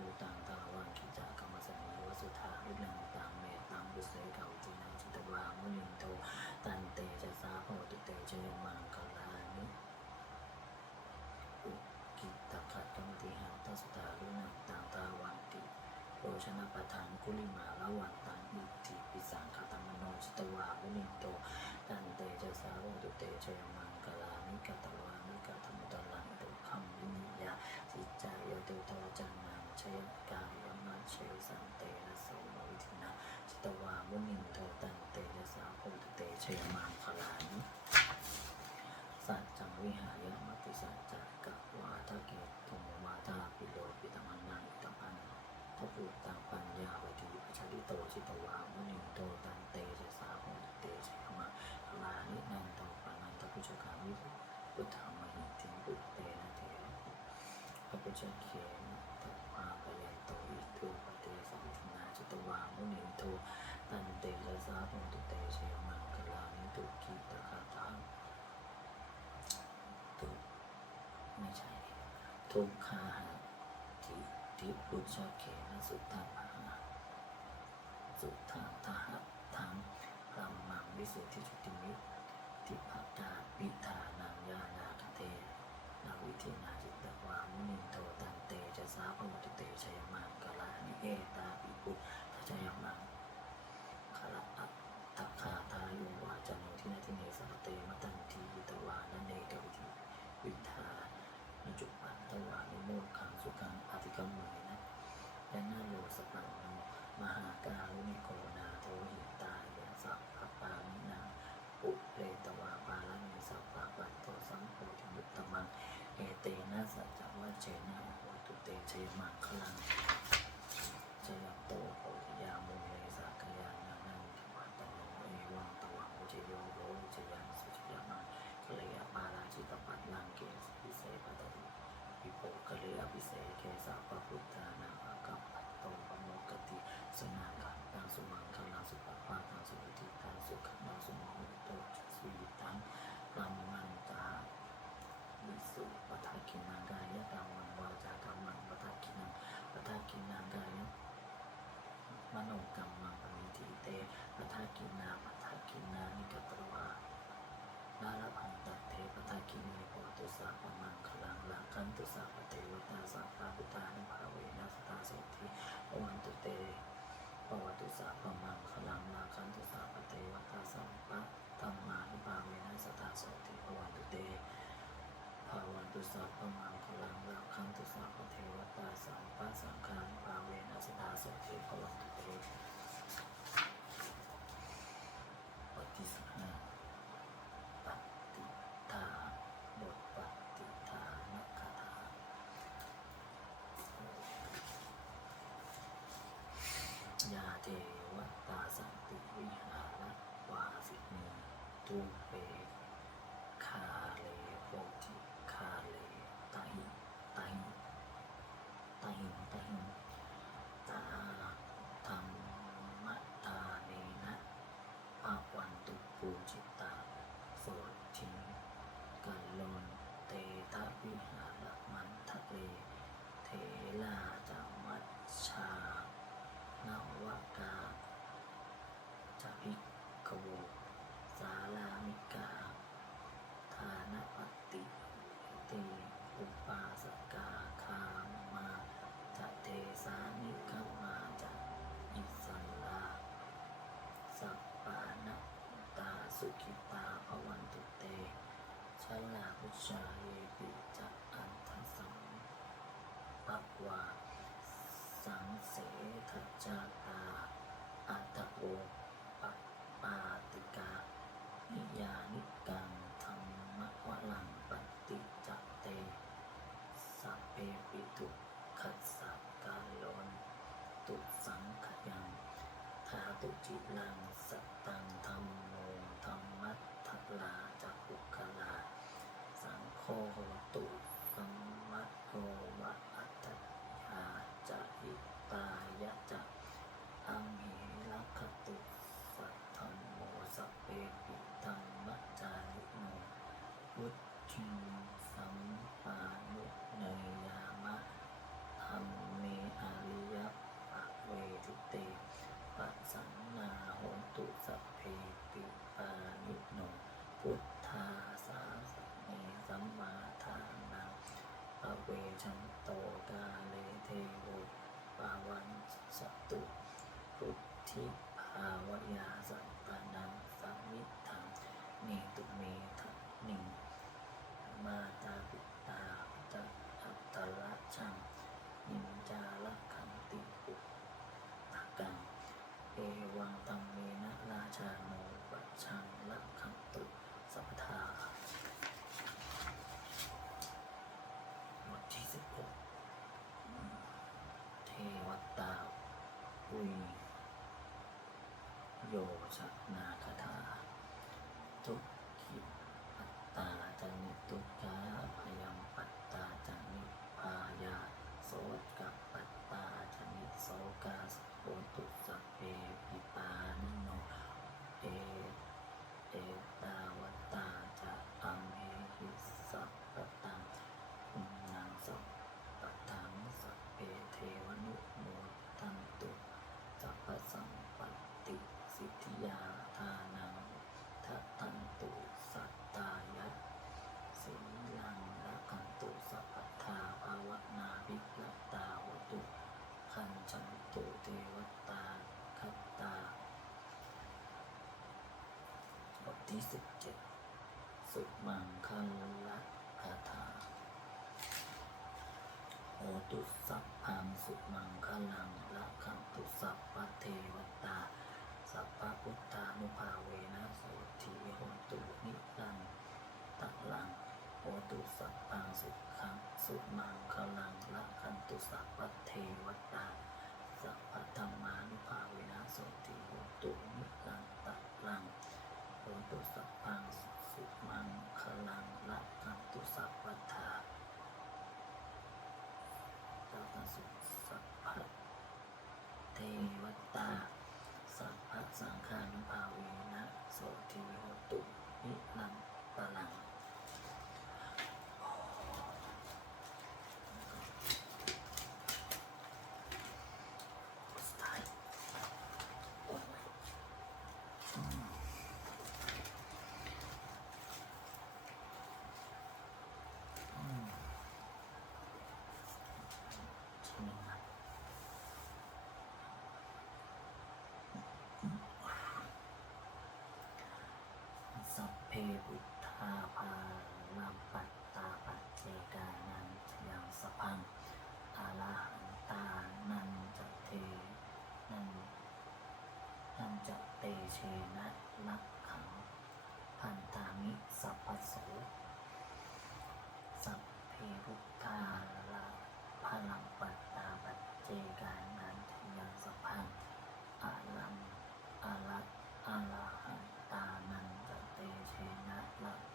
ภูตังตาวังคิจากรรมสมิวสุธาวิลังตังเมตังบุเสกาจินังจิตวามุนินโตตันเตจะสาโพตุเตเจมังคลานิอุกิตขัดกัมติหันตัสตาลุนังตังตาวันติโรชนะปะทานกุลิมาละวันตังอิติปิสังคตมโนจิตวามุนินโตตันเตจะสาโพตุเตเจมังคลานิกัตวานิกัตมุตลังตุคัมวินิยาสิจายตุโตจันนังช ยกายมัชเชสันเตนะโสมวิธินาจิตวามุนินโทตันเตนะสาโพตเตชยมังคลานิสัจจังวิหายมติสัจจะกะวาทะเกตุมวาทาปิโลปิตมังนังอิตมังทพูตังปัญญาวดีปัจจริโตจิตวามุนินโทตันเตจะสาโพตเตชยมัง ทุกขาหะทิทิพุทธเขมสุตตาภาสุตตาทหะทังรัมมังวิสุทธิจุติมิทิภกาปิธานังญาณาคเทนาวิธีนาจิตวามุนิโทตันเตจะสาพมุติเตชยมังกลานิเอตาปิปุทชยมัง ตุเตเชมังคลังเจยโตโหติยามุเมสากยานานันทิวัตโนเอวังตวังโอเจโยโหเจยังสุจยามังกะเลยปาราชิตปัตลังเกสพิเศษปัตติวิโปกะเลยอภิเศษเกสาปพุทธานาอากัปปัตโตปโมกติสนาคันตังสุมังคลังสุปปาตังสุปฏิตังสุขังสุโมหโตสุยิตังรัมมันตา วิสุปทากินังกายกรรมังวาจากรรมังปทากินังปทากินังกายมโนกรรมังปณิทิเตปทา กินาปทากินานิกัตวาลาลพันตเทปทากินีโพตุสาปมังคลังลาคันตุสาปเทวตาสัพพะพุทธานุภาเวนัสตาโสทิอวันตุเตปวัตุสาปมังคลังลาคันตุสาปเทวตาสัพพะธรรมานุภาเวนัสตาโสทิอวันตุเตภาวันตุสัพพมังคลังรักขันตุสัพเทวตาสัมปัสสังฆาภาเวนัสตาสเทภวันตุเตบทที่สิบห้าปฏิทาบทปฏิทานักคาถายาเทวตาสันติวิหารวาสิเนตุเป คาเลโพธิคาเลตาหิตาหิตาหิตาหิตาธรรมตาเนนะอาวันตุ ปูจิตาโสทิงกัลลนเตทะวิหารมันทะเล เทลาจามัชชานวกาจะพิกขโวสาลามิกา ทานปฏิติอุปาสกาคามาจะเทสานิกมาจะอิสันลาสัปปานะตาสุขิตาภวันตุเตชะลาพุชาเยปิจะอันทสัมปักวาสัง เสทจาตา อัตโอปปาติกานิยานิกังธรรมวลังปฏิจเต สัพเพปิตุขัสสะกาลนตุสังขยังทาตุจิลัง สัตตังธรรมโมธรรมัตถลาจักปุคลา สังโฆโหตุสัมมัตโกวะอัตถยาจะอิ ตายะจะอังหิลักขตุสัทธมโมสัพเพปิธรรมจาริโนพุทธิ มาตาปิตาจะอัตตละชังนิมจาละขันติปุตตะกังเอวังตัมเมนะราชาโนปัจชังละขันตุสัพพทาบทที่สิบหกเทวตาอุยโยชนา 27 สุมังคลัคาถาโอตุสัพพังสุมังคลังละขังตุสัพพเทวตา สัพพพุทธานุภาเวนะโสุทีโหตุนิตังตัลังโอตุสัพพังสุขังสุมังคลังละขันตุสัพพเทวตาสัพพธรรมานุภาเวนะโสุทีโหตุนิตังตัลัง โหตุสัพพังสุมังคลังละขันตุสัพพัทาสัพพสุสัพพเทวตา สัพพะสังฆานุภาเวนะโสทิโหตุนิรันตลังสุดท้ายโอ้ยอืมอืม ทีหนึ่งนะสัพเพบุทธาภาลัมปัตตาปัจเจกานันทยังสพพังอาลาหันตานันจะเทนันนัน จะเตเชนะลักขังพันตามิสัพพโสสัพเพพุทธาลาพลังปัตตาปัจเจกานันทยังสพังอาลัมอาลัตอาลาหันตานันจะเตเชนะละ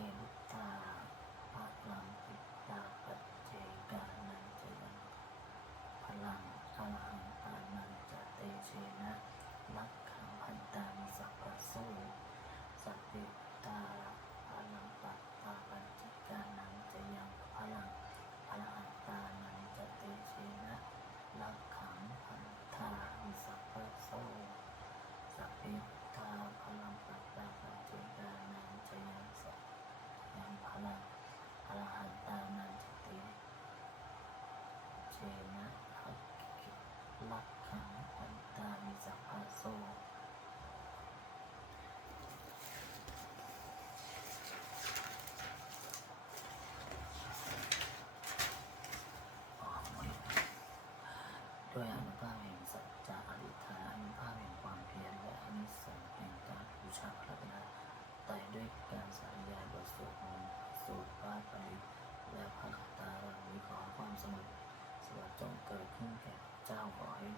Yeah. โซด้วยอนุภาพแห่งสัจจะอธิษฐานอนุภาพแห่งความเพียรและอนิสงส์แห่งการบูชาพระรัตนตรด้วยการสาธยายบทสวดมนต์สูตรพระปริตและพระคาตาเรานี้ขอความสมบสวัสดิ์จงเกิดขึ้นแก่เจ้าขอให้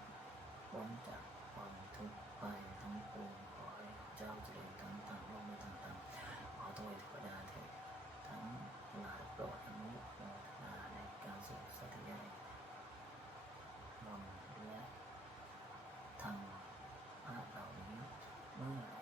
พ้นจาก ปล่อยทุกไปทั้งปวงขอให้เจ้าเจริญทั้งต่างโลกมาต่างขอโดายเทวดาเถิดทั้งหลายโปรดอนุโมทนาในการสวดสัตยายมนและทำภาพเหล่านี้เมื่อ